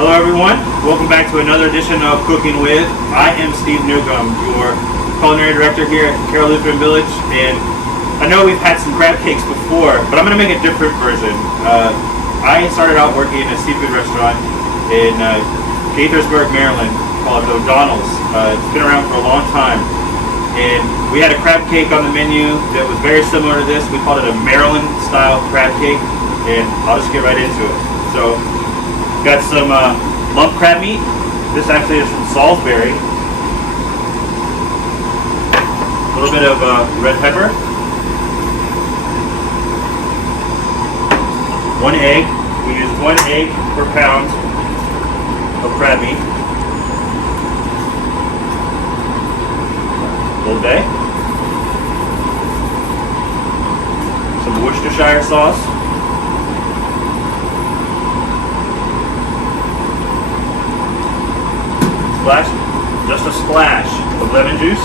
Hello everyone, welcome back to another edition of Cooking With. I am Steve Newcombe, your culinary director here at Carroll Lutheran Village, and I know we've had some crab cakes before, but I'm going to make a different version. I started out working in a seafood restaurant in Gaithersburg, Maryland, called O'Donnell's. It's been around for a long time, and we had a crab cake on the menu that was very similar to this. We called it a Maryland style crab cake, and I'll just get right into it. So, got some lump crab meat. This actually is from Salisbury. A little bit of red pepper. 1 egg. We use 1 egg per pound of crab meat. Old Bay. Some Worcestershire sauce. Just a splash of lemon juice.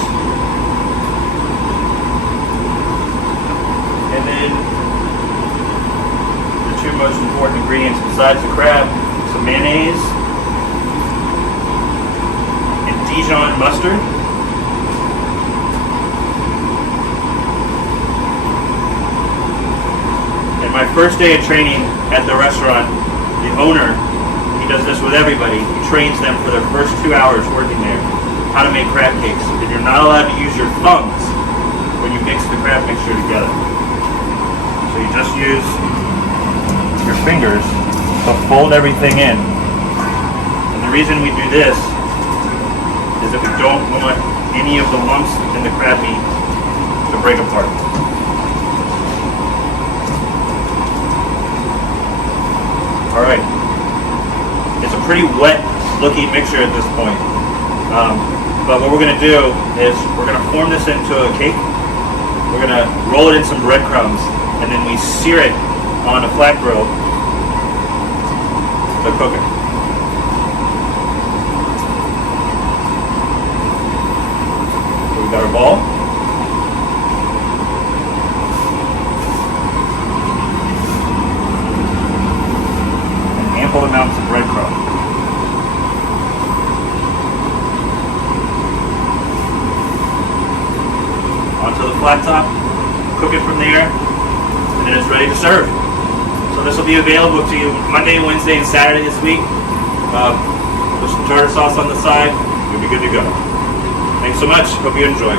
And then the two most important ingredients besides the crab, some mayonnaise and Dijon mustard. And my first day of training at the restaurant, the owner, he does this with everybody. He trains them for their first 2 hours working there, how to make crab cakes. And you're not allowed to use your thumbs when you mix the crab mixture together. So you just use your fingers to fold everything in. And the reason we do this is that we don't want any of the lumps in the crab meat to break apart. All right. It's a pretty wet looking mixture at this point. But what we're going to do is we're going to form this into a cake. We're going to roll it in some breadcrumbs, and then we sear it on a flat grill to cook it. So we've got our ball. And ample amounts of breadcrumbs. Onto the flat top, cook it from there, and then it's ready to serve. So this will be available to you Monday, Wednesday, and Saturday this week. With some tartar sauce on the side, you'll be good to go. Thanks so much. Hope you enjoy.